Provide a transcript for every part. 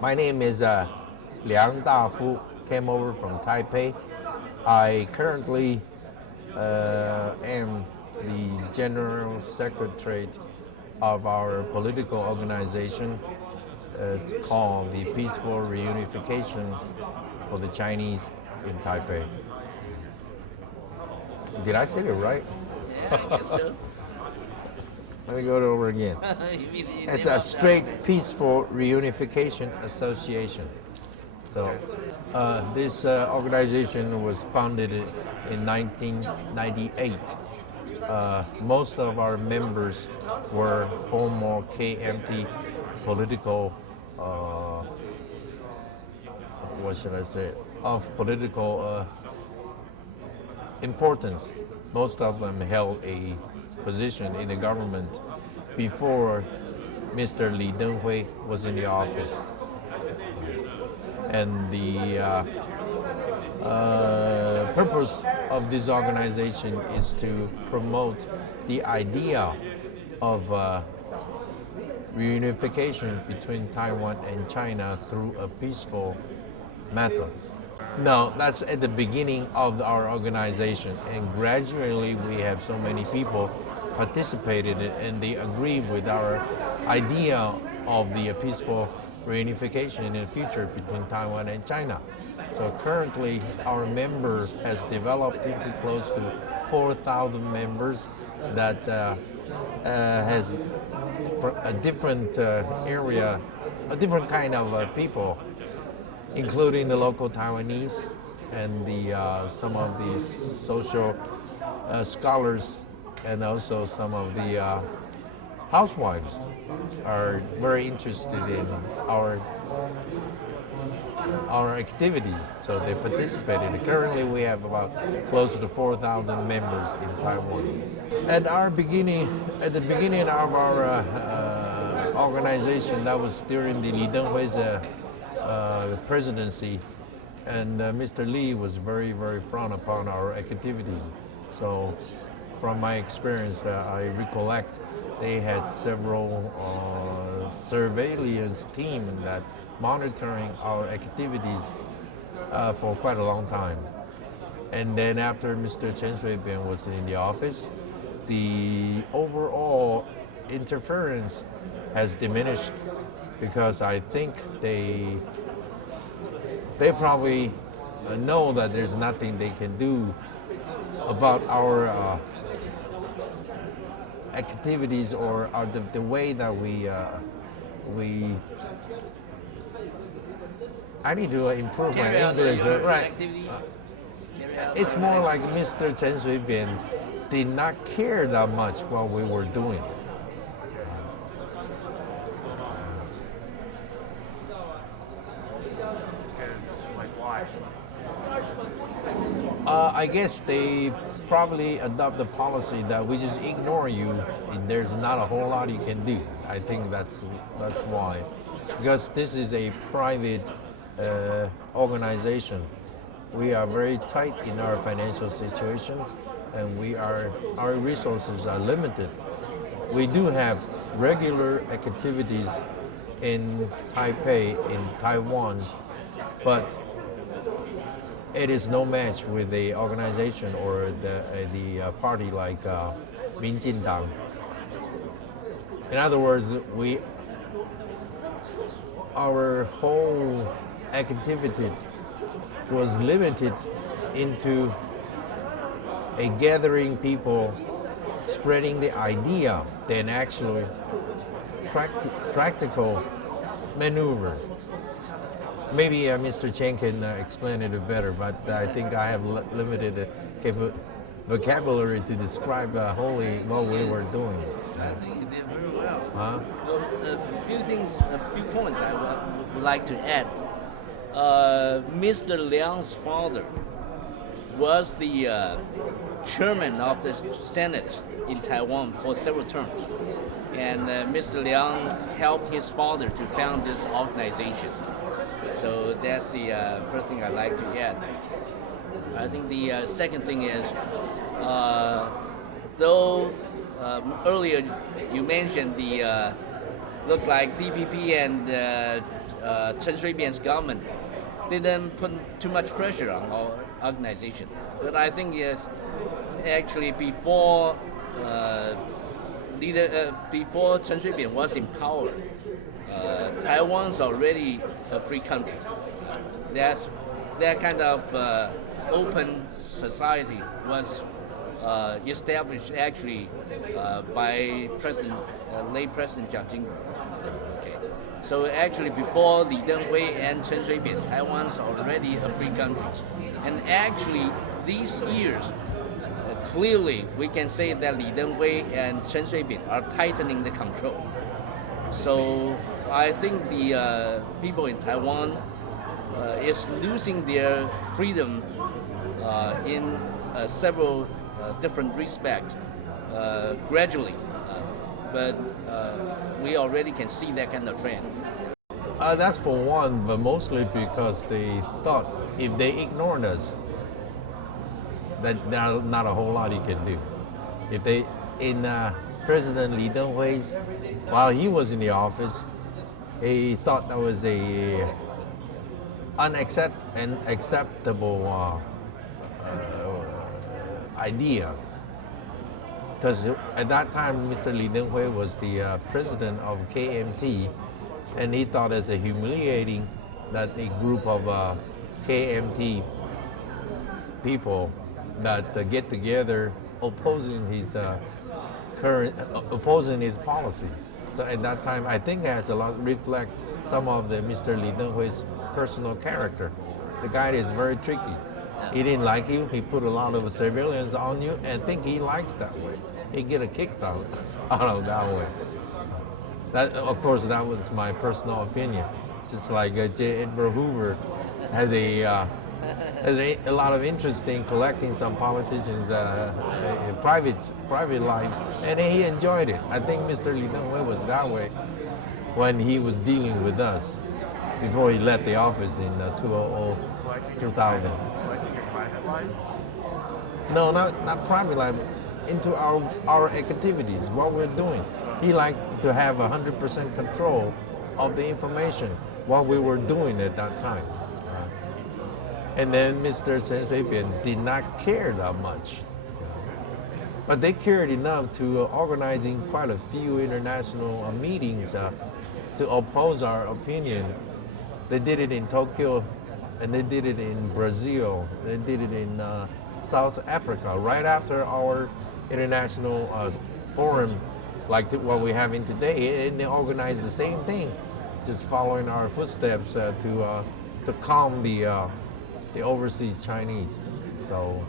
My name is Liang Dafu, came over from Taipei. I currently am the General Secretary of our political organization. It's called the Peaceful Reunification for the Chinese in Taipei. Did I say it right? Yeah, I guess so. Let me go it over again. It's a straight Peaceful Reunification Association. So this organization was founded in 1998. Most of our members were former KMT political, what should I say, of political importance. Most of them held a position in the government before Mr. Li Denghui was in the office. And the purpose of this organization is to promote the idea of reunification between Taiwan and China through a peaceful method. No, that's at the beginning of our organization, and gradually we have so many people participated in it, and they agree with our idea of the peaceful reunification in the future between Taiwan and China. So currently our member has developed into close to 4,000 members that has a different area, a different kind of people, including the local Taiwanese and the some of the social scholars, and also some of the housewives are very interested in our activities, so they participated. Currently, we have about close to 4,000 members in Taiwan. At the beginning of our organization, that was during the Li Denghui's presidency, and Mr. Li was very, very frowned upon our activities. So, from my experience, I recollect they had several surveillance team that monitoring our activities for quite a long time. And then after Mr. Chen Shui-bian was in the office, the overall interference has diminished, because I think they probably know that there's nothing they can do about our activities, or the way that we I need to improve my English, right? It's more like Mr. Chen Shui-bian did not care that much what we were doing. I guess they probably adopt the policy that we just ignore you, and there's not a whole lot you can do. I think that's why, because this is a private organization. We are very tight in our financial situation, and our resources are limited. We do have regular activities in Taipei, in Taiwan, but it is no match with the organization or the party like Minjindang. In other words, our whole activity was limited into a gathering people, spreading the idea, than actually practical maneuvers. Maybe Mr. Chen can explain it better, but I think I have limited vocabulary to describe wholly what we were doing. I think you did very well. Huh? Well, a few points I would like to add. Mr. Liang's father was the chairman of the Senate in Taiwan for several terms. And Mr. Liang helped his father to found this organization. So that's the first thing I'd like to add. I think the second thing is, though earlier you mentioned the look like DPP and Chen Shui-bian's government didn't put too much pressure on our organization. But I think yes, actually before Chen Shui-bian was in power, Taiwan's already a free country. That kind of open society was established actually by late President Jiang Jinggu. Okay. So actually before Li Denghui and Chen Shui-bian, Taiwan's already a free country. And actually these years, clearly we can say that Li Denghui and Chen Shui-bian are tightening the control. So I think the people in Taiwan is losing their freedom in several different respects gradually, but we already can see that kind of trend. That's for one, but mostly because they thought if they ignored us, that there's not a whole lot you can do. If they, in President Li Denghui's, while he was in the office, he thought that was a unacceptable idea. Because at that time, Mr. Li Denghui was the president of KMT, and he thought it's humiliating that a group of KMT people that get together opposing his policy. So at that time, I think it has a lot reflect some of the Mr. Li Denghui's personal character. The guy is very tricky. He didn't like you. He put a lot of surveillance on you, and I think he likes that way. He get a kick out of that way. That, of course, that was my personal opinion. Just like J. Edgar Hoover has a lot of interest in collecting some politicians' private life, and he enjoyed it. I think Mr. Li Denghui was that way when he was dealing with us before he left the office in 2000. Collecting your private lives? No, not private life, into our activities, what we're doing. He liked to have 100% control of the information, what we were doing at that time. And then Mr. Chen Shui-bian did not care that much. But they cared enough to organizing quite a few international meetings to oppose our opinion. They did it in Tokyo, and they did it in Brazil, they did it in South Africa, right after our international forum, like what we're having today, and they organized the same thing, just following our footsteps to calm the overseas Chinese. So,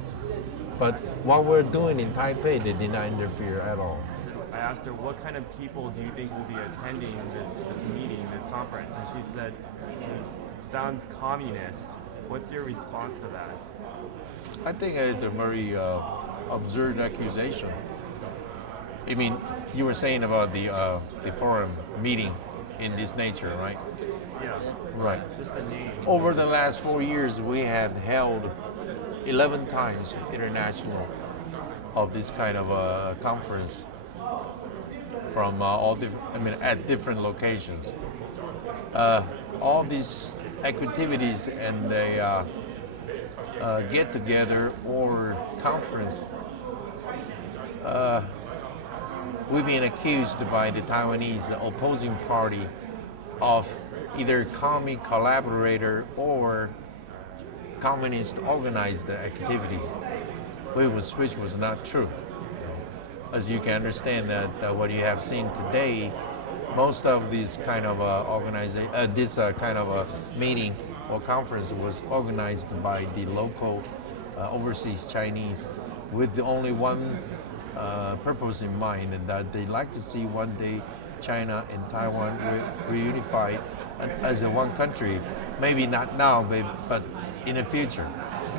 but what we're doing in Taipei, they did not interfere at all. I asked her, what kind of people do you think will be attending this meeting, this conference? And she said, sounds communist. What's your response to that? I think it's a very absurd accusation. I mean, you were saying about the forum meeting in this nature, right? Yeah. Right. Just the name. Over the last 4 years, we have held 11 times international of this kind of conference from at different locations. All these activities and the get together or conference, we've been accused by the Taiwanese opposing party of either commie collaborator or communist organized activities, which was not true. As you can understand that what you have seen today, most of this kind of meeting or conference was organized by the local overseas Chinese with the only one purpose in mind, and that they like to see one day China and Taiwan reunified as a one country. Maybe not now, but in the future.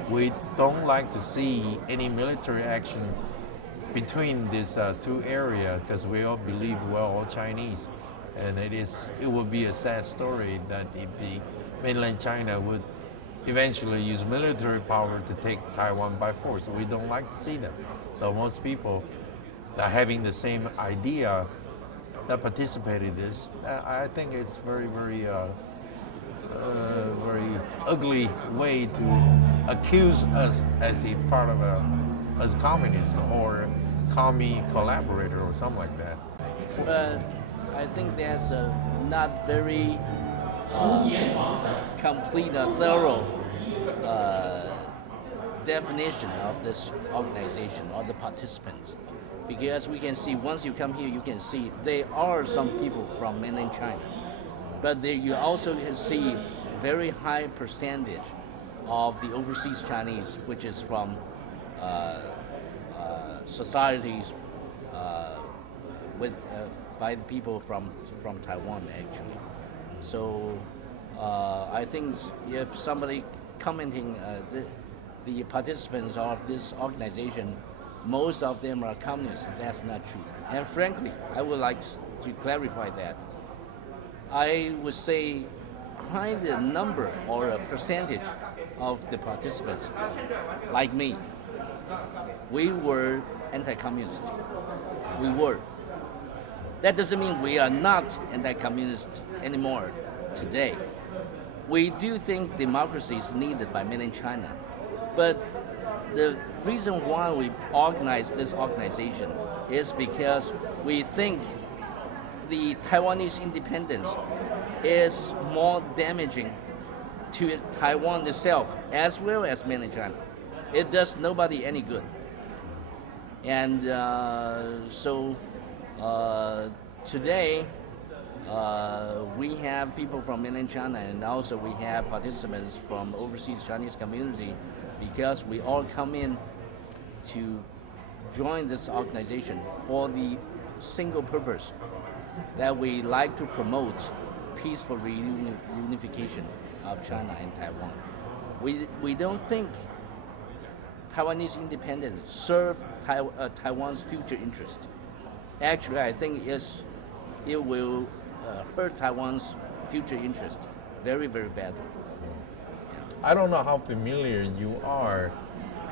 We don't like to see any military action between these two areas, because we all believe we're all Chinese, and it would be a sad story that if the mainland China would eventually use military power to take Taiwan by force. We don't like to see that. So most people that having the same idea that participated in this, I think it's very, very ugly way to accuse us as a part of as communist or commie collaborator or something like that. But I think there's a not very complete or thorough definition of this organization or the participants. Because we can see, once you come here, you can see there are some people from mainland China. But there you also can see very high percentage of the overseas Chinese, which is from societies by the people from Taiwan, actually. So I think if somebody commenting the participants of this organization, most of them are communists, that's not true. And frankly, I would like to clarify that. I would say quite a number or a percentage of the participants, like me, we were anti-communist. We were. That doesn't mean we are not anti-communist anymore today. We do think democracy is needed by mainland China. But the reason why we organize this organization is because we think the Taiwanese independence is more damaging to Taiwan itself as well as mainland China. It does nobody any good. And so today we have people from mainland China, and also we have participants from overseas Chinese community, because we all come in to join this organization for the single purpose that we like to promote peaceful reunification of China and Taiwan. We don't think Taiwanese independence serve Taiwan's future interest. Actually, I think it will hurt Taiwan's future interest very, very badly. I don't know how familiar you are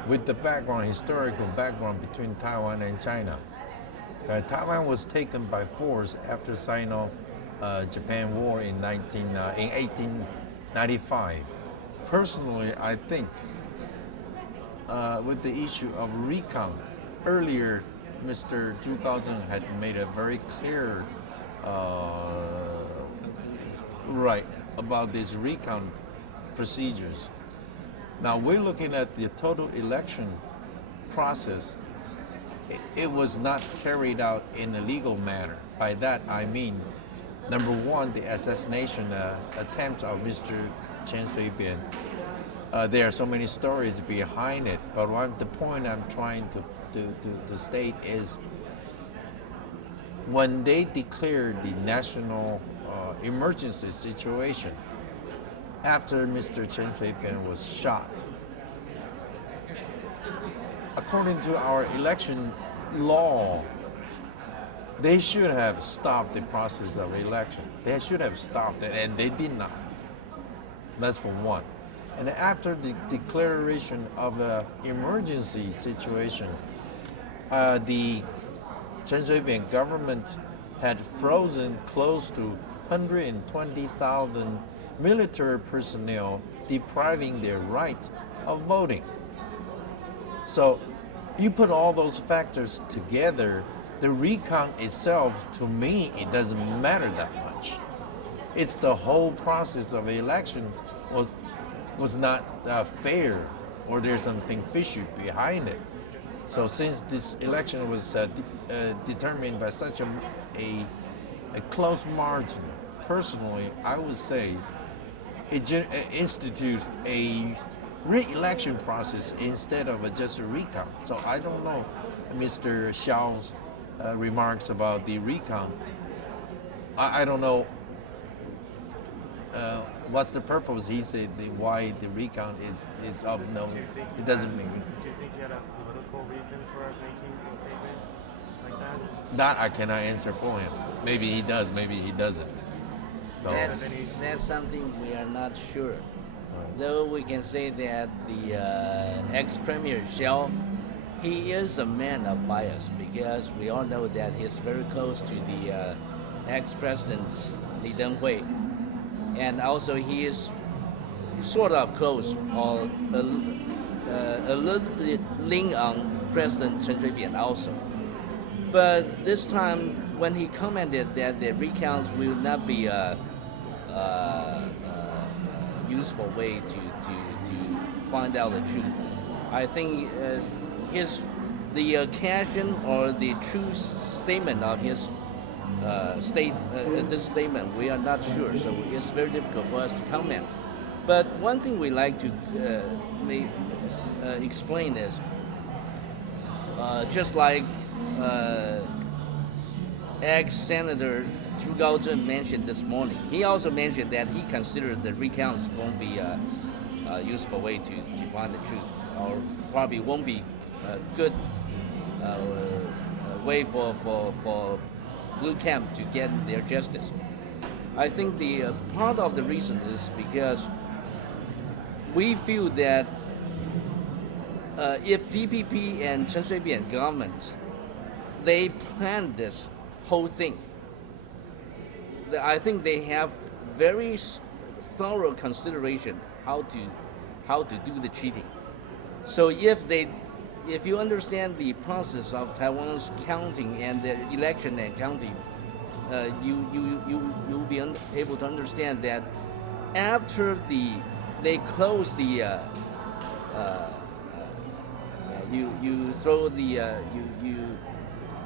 with the historical background between Taiwan and China. Taiwan was taken by force after Sino-Japan War in 1895. Personally, I think with the issue of recount, earlier Mr. Zhu Gaozheng had made a very clear right about this recount procedures. Now we're looking at the total election process. It was not carried out in a legal manner. By that I mean, number one, the assassination attempts of Mr. Chen Shui-bian. There are so many stories behind it, but the point I'm trying to state is, when they declared the national emergency situation after Mr. Chen Shui-bian was shot, according to our election law, they should have stopped the process of election. They should have stopped it, and they did not. That's for one. And after the declaration of an emergency situation, the Chen Shui-bian government had frozen close to 120,000 military personnel, depriving their right of voting. So you put all those factors together, the recount itself, to me, it doesn't matter that much. It's the whole process of election was not fair, or there's something fishy behind it. So since this election was determined by such a close margin, personally, I would say institute a re-election process instead of just a recount. So I don't know Mr. Xiao's remarks about the recount. I don't know what's the purpose. He said why the recount is of no, it doesn't make. Do you think he had a political reason for making a statement like that? That I cannot answer for him. Maybe he does, maybe he doesn't. So That's something we are not sure. Though we can say that the ex-premier Xiao, he is a man of bias, because we all know that he's very close to the ex-president Li Denghui, and also he is sort of close or a little bit lean on President Chen Shui-bian also. But this time, when he commented that the recounts will not be a useful way to find out the truth, I think the occasion or the true statement of his this statement, we are not sure, so it's very difficult for us to comment. But one thing we like to explain is, just like ex-Senator Zhu Gaozhen mentioned this morning, he also mentioned that he considered the recounts won't be a useful way to find the truth, or probably won't be a good way for Blue Camp to get their justice. I think the part of the reason is because we feel that if DPP and Chen Shui-bian government, they planned this whole thing, I think they have very thorough consideration how to do the cheating. So if you understand the process of Taiwan's counting and the election and counting, you'll be able to understand that after they close the you throw the you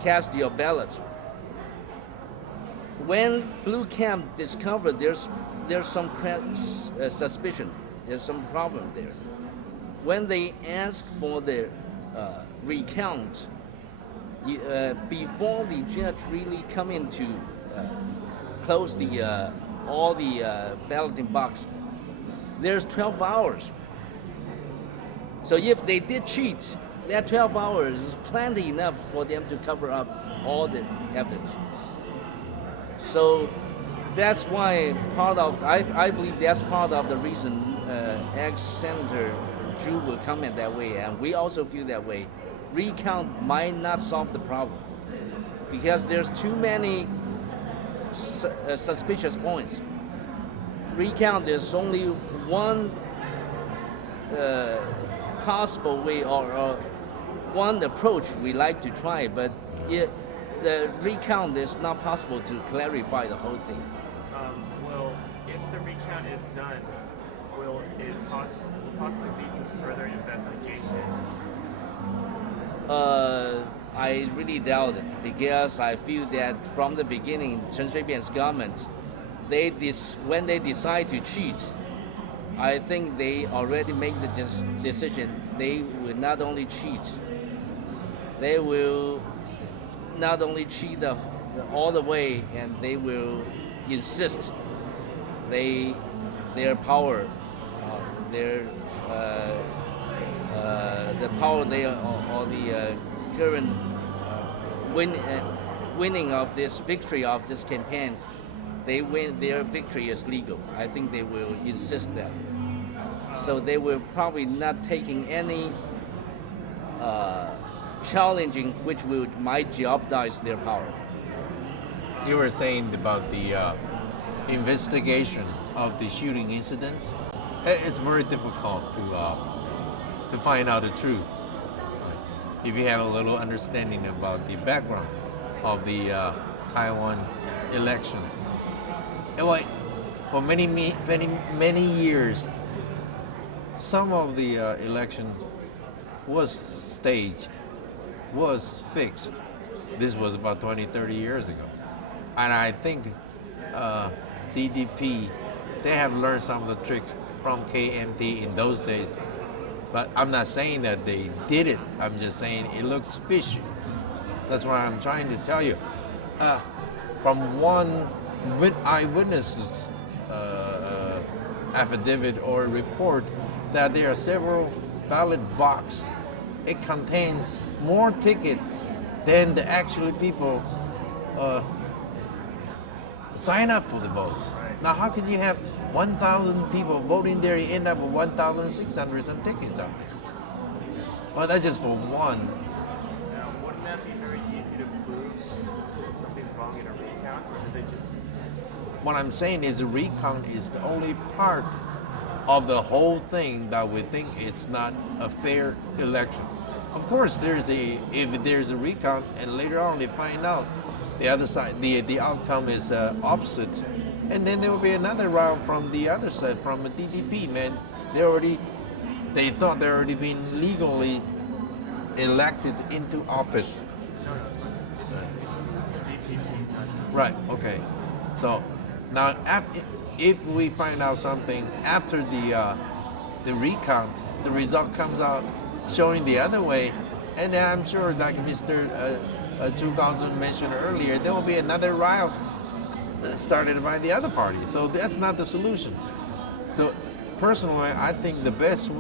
cast your ballots. When Blue Camp discovered there's some suspicion, there's some problem there. When they ask for the recount, before the judge really come in to close the all the balloting box, there's 12 hours. So if they did cheat, that 12 hours is plenty enough for them to cover up all the evidence. So that's why I believe that's part of the reason ex-Senator Zhu will comment that way, and we also feel that way. Recount might not solve the problem because there's too many suspicious points. Recount is only one possible way or one approach we like to try, but the recount is not possible to clarify the whole thing. Well, if the recount is done, will it possibly lead to further investigations? I really doubt it because I feel that from the beginning, Chen Shui-bian's government, when they decide to cheat, I think they already make the decision. They will not only cheat, they will not only cheat all the way, and they will insist their power, the power they or the current winning of this victory of this campaign, their victory is legal. I think they will insist that. So they will probably not taking any challenging which might jeopardize their power. You were saying about the investigation of the shooting incident. It's very difficult to find out the truth. If you have a little understanding about the background of the Taiwan election. Anyway, for many years, some of the election was staged, was fixed. This was about 20, 30 years ago. And I think DDP, they have learned some of the tricks from KMT in those days. But I'm not saying that they did it. I'm just saying it looks fishy. That's what I'm trying to tell you. From one eyewitness's affidavit or report that there are several ballot boxes. It contains more ticket than the actual people sign up for the votes. Now, how could you have 1,000 people voting there, you end up with 1,600 some tickets out there? Well, that's just for one. Now, wouldn't that be very easy to prove something's wrong in a recount, or did they just... What I'm saying is the recount is the only part of the whole thing that we think it's not a fair election. Of course, if there's a recount and later on they find out the other side, the outcome is opposite, and then there will be another round from the other side, from the DDP. Man, they thought they already been legally elected into office. Right. Okay. So now, if we find out something after the recount, the result comes out showing the other way, and then I'm sure, like Mr. Zhu Gaozun mentioned earlier, there will be another riot started by the other party. So that's not the solution. So personally, I think the best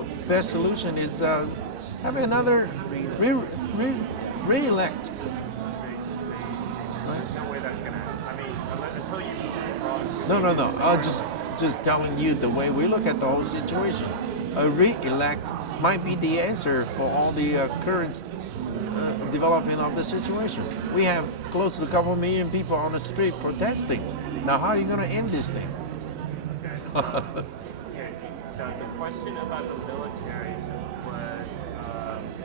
solution is have another re-elect. There's no way that's gonna happen. I mean, until you. No. Just telling you the way we look at the whole situation. A re-elect might be the answer for all the current development of the situation. We have close to a couple million people on the street protesting. Now, how are you going to end this thing? Okay. The question about the military was,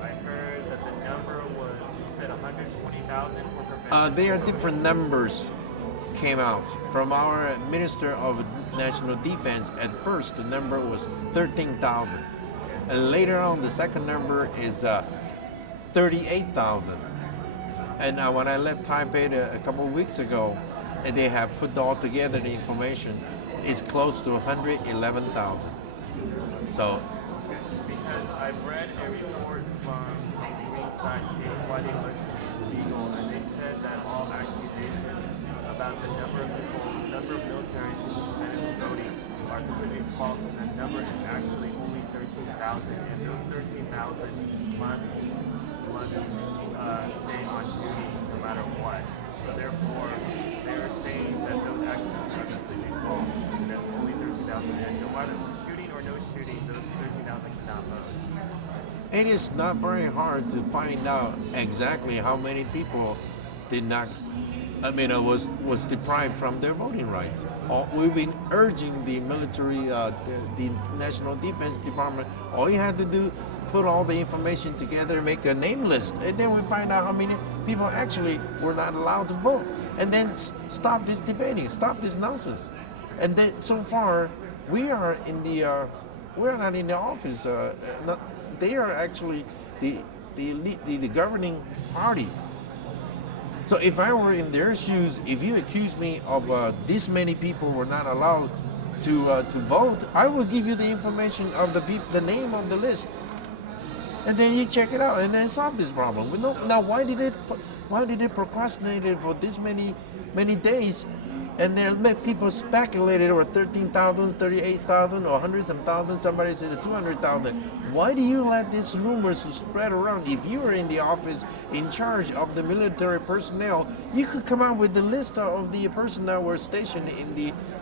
I heard that the number was, you said 120,000 for prevention. There are different numbers came out from our Minister of National Defense. At first, the number was 13,000. And later on, the second number is 38,000. And when I left Taipei a couple of weeks ago, and they have put all together the information, it's close to 111,000. So. Because I've read a report from the Ringside statewide election is legal, and they said that all accusations about the number of military people voting are completely false, and the number is actually only 13,000, and those 13,000 must stay on duty no matter what. So therefore, they are saying that those accusations are completely false, and that it's only 13,000, and no matter shooting or no shooting, those 13,000 cannot vote. It is not very hard to find out exactly how many people did not. Was deprived from their voting rights. We've been urging the military, the National Defense Department. All you have to do, put all the information together, make a name list, and then we find out how many people actually were not allowed to vote, and then stop this debating, stop this nonsense. And then so far, we are not in the office. They are actually the governing party. So if I were in their shoes, if you accuse me of this many people were not allowed to vote, I will give you the information of the name of the list, and then you check it out, and then solve this problem. Now, why did it procrastinate it for this many days, and then make people speculate it over 13,000, 38,000, or 100,000? Somebody said 200,000. Why do you let these rumors spread around? If you were in the office in charge of the military personnel, you could come out with the list of the personnel were stationed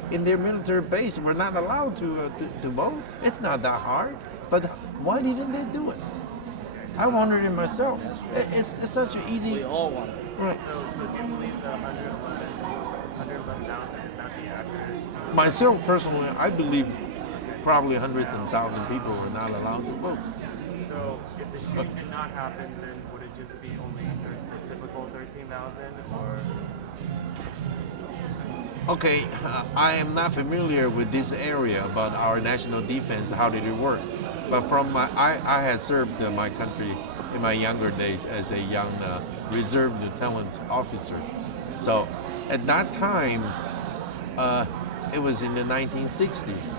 in their military base were not allowed to vote. It's not that hard. But why didn't they do it? I wondered it myself. It's such an easy. We all wonder. Right. So do you believe the 111,000 is not the accurate? Myself personally, I believe probably hundreds and thousands of people were not allowed to vote. So if the shooting did not happen, then would it just be only the typical 13,000, or? Okay, I am not familiar with this area about our national defense. How did it work? But I had served my country in my younger days as a young reserve lieutenant officer. So at that time, it was in the 1960s.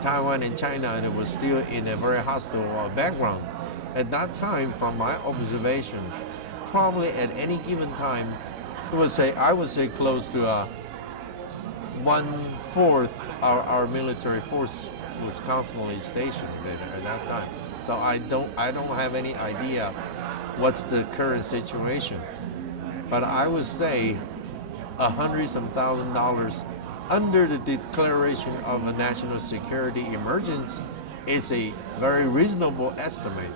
Taiwan and China, and it was still in a very hostile background. At that time, from my observation, probably at any given time, I would say close to 1/4 our military force was constantly stationed there at that time. So I don't have any idea what's the current situation. But I would say hundreds of $1,000 under the declaration of a national security emergency is a very reasonable estimate.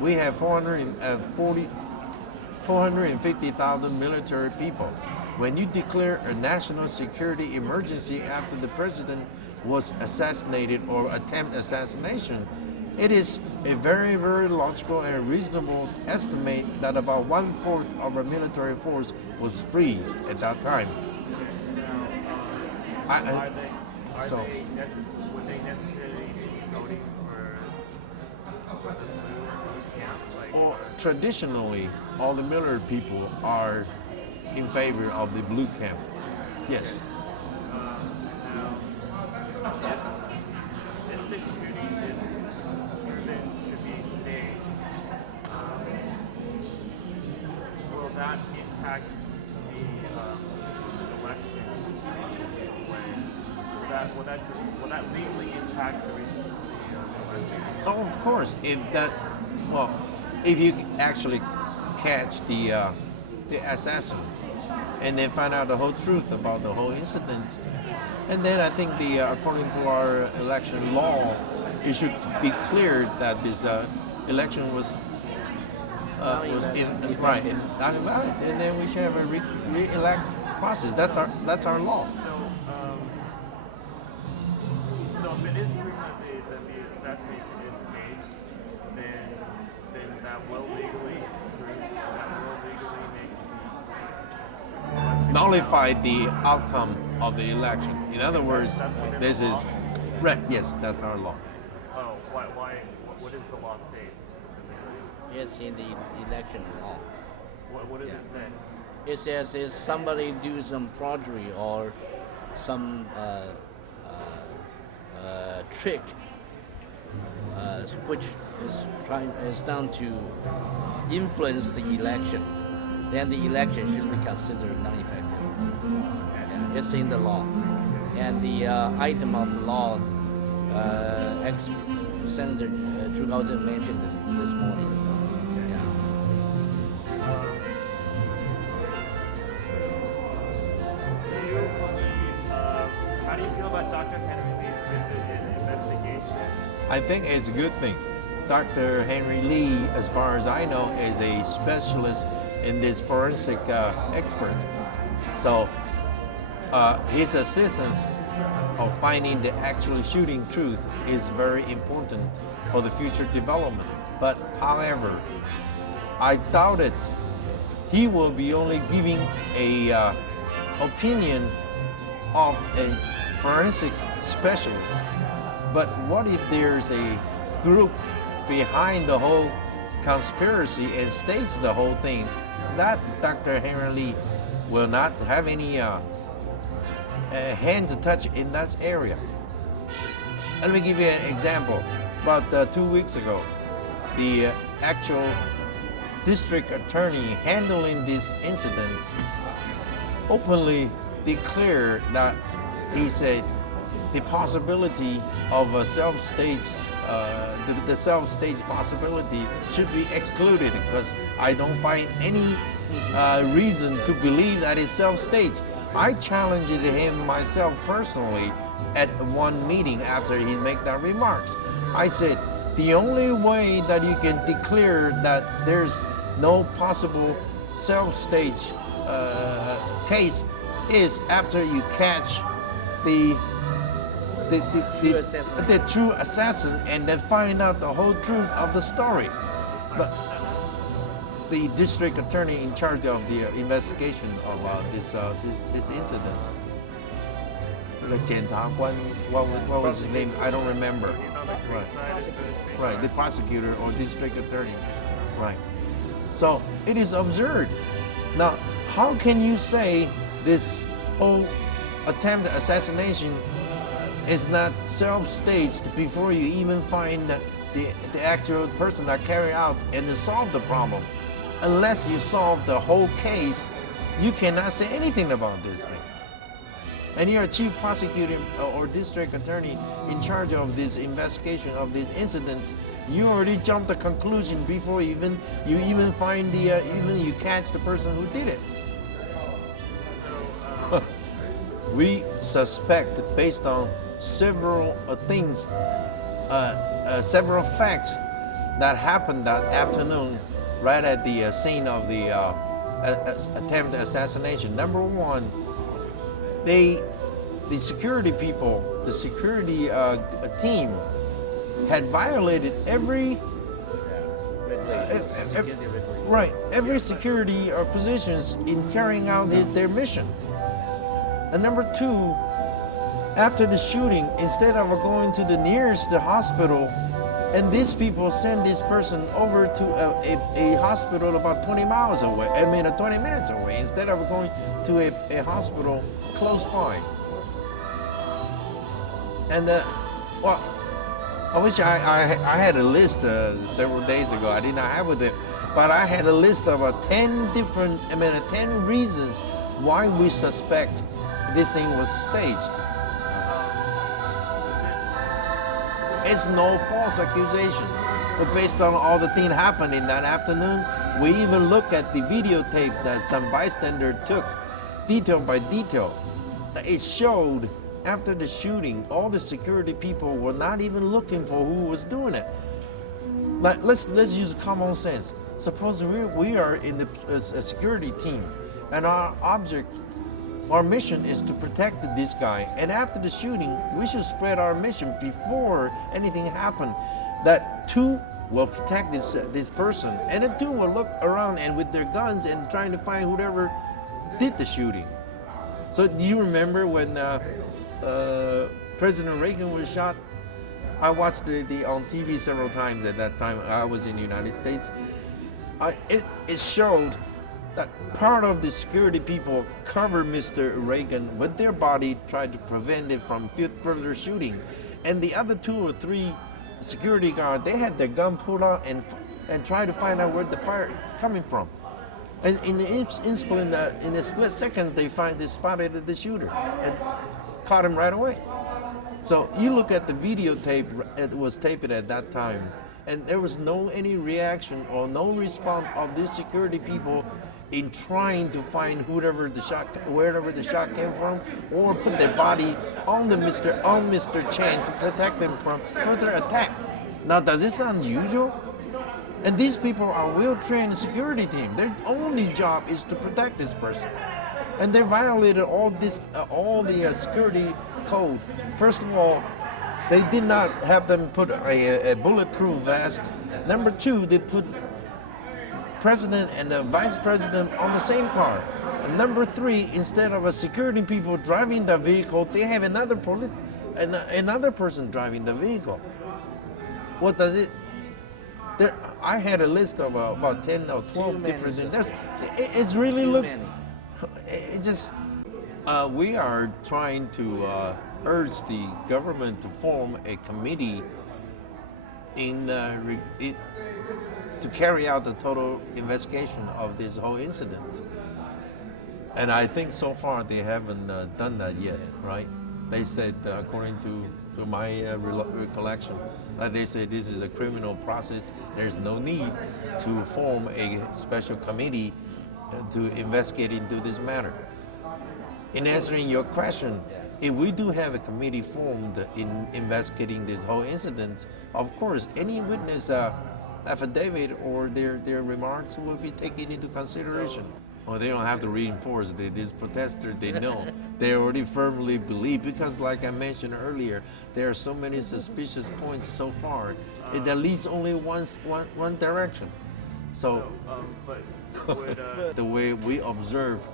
We have 450,000 military people. When you declare a national security emergency after the president was assassinated or attempt assassination, it is a very, very logical and reasonable estimate that about 1/4 of our military force was freezed at that time. Would they necessarily be voting for the blue camp? Or traditionally, all the military people are in favor of the blue camp. Yes. If the shooting is proven to be staged, will that impact the election in any way? Will that legally impact the election? Oh, of course. If you actually catch the assassin and then find out the whole truth about the whole incident, and then I think according to our election law, it should be clear that this election was invalid, and then we should have a re-elect process. That's our law. So if it is proven that the assassination is staged, then that will legally make the election Nullify the outcome of the election. In other words, this is right. Yes, that's our law. Oh, why? What is the law state specifically? Yes, in the election law. What does it say? It says if somebody do some forgery or some trick, which is done to influence the election, then the election should be considered non-effective. It's in the law, and the item of the law, ex-Senator Zhu Gaozhen mentioned it this morning. How do you feel about Dr. Henry Lee's visit and investigation? I think it's a good thing. Dr. Henry Lee, as far as I know, is a specialist in this forensic expert. So his assistance of finding the actual shooting truth is very important for the future development. But however, I doubt it. He will be only giving a opinion of a forensic specialist. But what if there's a group behind the whole conspiracy and staged the whole thing? That Dr. Henry Lee will not have any hand to touch in that area. Let me give you an example. About 2 weeks ago, the actual district attorney handling this incident openly declared that he said the possibility of a self-staged, the self-staged possibility should be excluded because I don't find any reason to believe that it's self-staged. I challenged him myself personally at one meeting after he made that remarks. I said, the only way that you can declare that there's no possible self-staged case is after you catch the true assassin and then find out the whole truth of the story. But the district attorney in charge of the investigation of this incident, the 检察官, what was his name? I don't remember. Right, the prosecutor or district attorney. Right. So it is absurd. Now, how can you say this whole attempt assassination is not self-staged before you even find the actual person that carried out and solve the problem? Unless you solve the whole case, you cannot say anything about this thing. And you're a chief prosecutor or district attorney in charge of this investigation of this incident. You already jumped the conclusion before you even find you catch the person who did it. We suspect, based on several things, several facts that happened that afternoon, right at the scene of the attempted assassination. Number one, the security people, the security team had violated every every security positions in carrying out their mission. And number two, after the shooting, instead of going to the nearest hospital, and these people send this person over to a hospital about 20 miles away, 20 minutes away, instead of going to a hospital close by. And well, I wish I had a list several days ago. I did not have it, but I had a list of 10 different, 10 reasons why we suspect this thing was staged. It's no false accusation, but based on all the things happened in that afternoon, we even look at the videotape that some bystander took, detail by detail. It showed after the shooting, all the security people were not even looking for who was doing it. Like let's use common sense. Suppose we are in a security team, and our mission is to protect this guy. And after the shooting, we should spread our mission before anything happened. That two will protect this person, and the two will look around and with their guns and trying to find whoever did the shooting. So do you remember when President Reagan was shot? I watched the on TV several times at that time. I was in the United States. It showed that part of the security people covered Mr. Reagan with their body, tried to prevent it from further shooting. And the other 2 or 3 security guards, they had their gun pulled out and tried to find out where the fire coming from. And in a split second, they spotted the shooter and caught him right away. So you look at the videotape, it was taped at that time, and there was any reaction or no response of these security people in trying to find wherever the shot came from, or put their body on Mr. Chen to protect them from further attack. Now, does this sound usual? And these people are well-trained security team. Their only job is to protect this person, and they violated all the security code. First of all, they did not have them put a bulletproof vest. Number 2, they put president and the vice president on the same car. And number 3, instead of a security people driving the vehicle, they have another person driving the vehicle. What does it? I had a list of about 10 or 12 different things. It's really we are trying to urge the government to form a committee to carry out the total investigation of this whole incident. And I think so far they haven't done that yet, right? They said, according to my recollection, that they say this is a criminal process. There's no need to form a special committee to investigate into this matter. In answering your question, if we do have a committee formed in investigating this whole incident, of course, any witness affidavit or their remarks will be taken into consideration. Well, they don't have to reinforce. These protesters, they know. They already firmly believe, because like I mentioned earlier, there are so many suspicious points so far. That leads only one direction. So, the way we observe,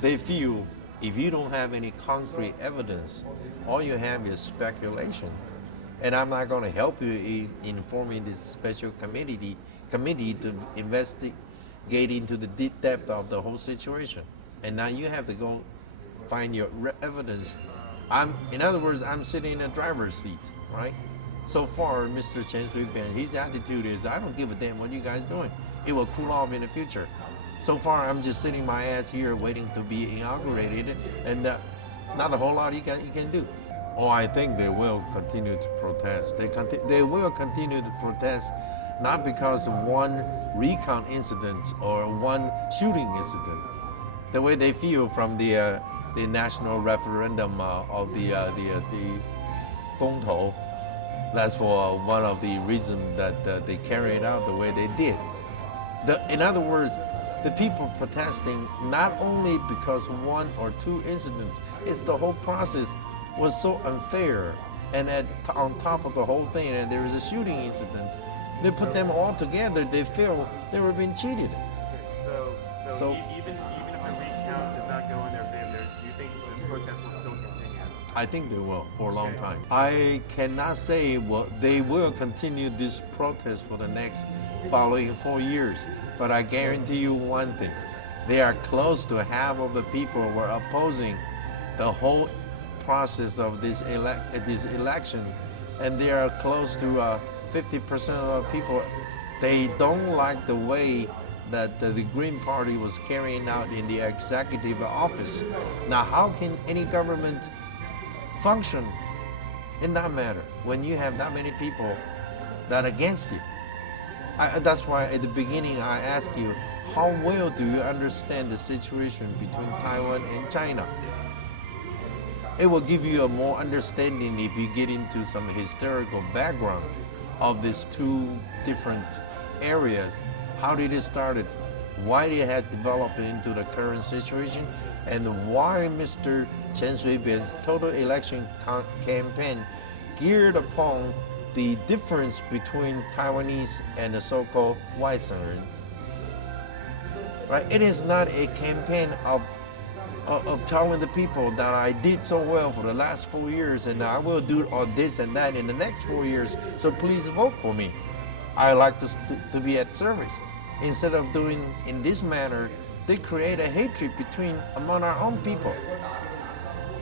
they feel if you don't have any concrete evidence, all you have is speculation. And I'm not going to help you in forming this special committee to investigate into the deep depth of the whole situation. And now you have to go find your evidence. In other words, I'm sitting in a driver's seat, right? So far, Mr. Chen Shui-bian, his attitude is, I don't give a damn what you guys doing. It will cool off in the future. So far, I'm just sitting my ass here waiting to be inaugurated, and not a whole lot you can do. Oh, I think they will continue to protest. They will continue to protest, not because of one recount incident or one shooting incident. The way they feel from the national referendum of the 公投, that's for one of the reasons that they carried out the way they did. In other words, the people protesting not only because 1 or 2 incidents, it's the whole process was so unfair. And on top of the whole thing, and there was a shooting incident. They put them all together. They feel they were being cheated. So even if the recount does not go in their favor, do you think the protest will still continue? I think they will for a long time. I cannot say they will continue this protest for the next following 4 years, but I guarantee you one thing: they are close to half of the people who are opposing the whole process of this election, and they are close to 50% of the people. They don't like the way that the Green Party was carrying out in the executive office. Now, how can any government function in that matter when you have that many people that are against it? That's why at the beginning I asked you, how well do you understand the situation between Taiwan and China? It will give you a more understanding if you get into some historical background of these two different areas. How did it started? Why it had developed into the current situation, and why Mr. Chen Shui-bian's total election campaign geared upon the difference between Taiwanese and the so-called Weisenren. Right? It is not a campaign of telling the people that I did so well for the last 4 years and I will do all this and that in the next 4 years, so please vote for me. I like to be at service. Instead of doing in this manner, they create a hatred among our own people.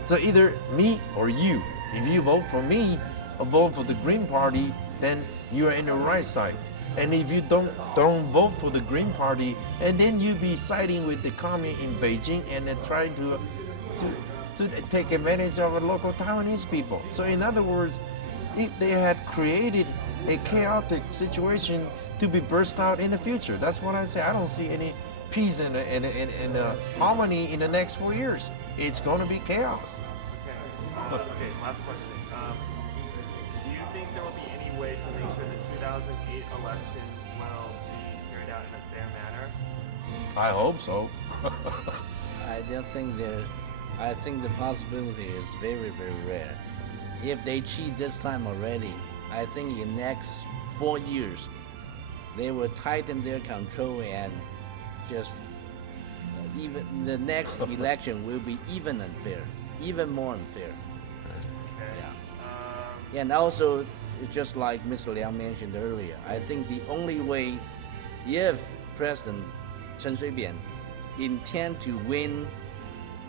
So either me or you. If you vote for me or vote for the Green Party, then you are in the right side. And if you don't vote for the Green Party, and then you be siding with the commune in Beijing and then trying to take advantage of the local Taiwanese people. So in other words, they had created a chaotic situation to be burst out in the future. That's what I say. I don't see any peace and harmony in the next 4 years. It's going to be chaos. Okay, last question. Do you think there will be any way to make sure the 2008 election will be carried out in a fair manner? I hope so. I don't think I think the possibility is very, very rare. If they cheat this time already, I think in the next 4 years, they will tighten their control and just even the next election will be even unfair, even more unfair. Yeah. And also, just like Mr. Liang mentioned earlier, I think the only way, if President Chen Shui-bian intend to win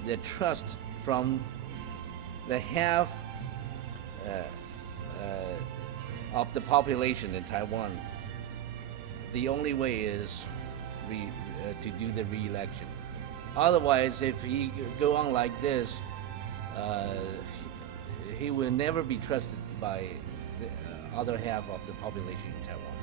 the trust from the half of the population in Taiwan, the only way is to do the re-election. Otherwise, if he go on like this, he will never be trusted by the other half of the population in Taiwan.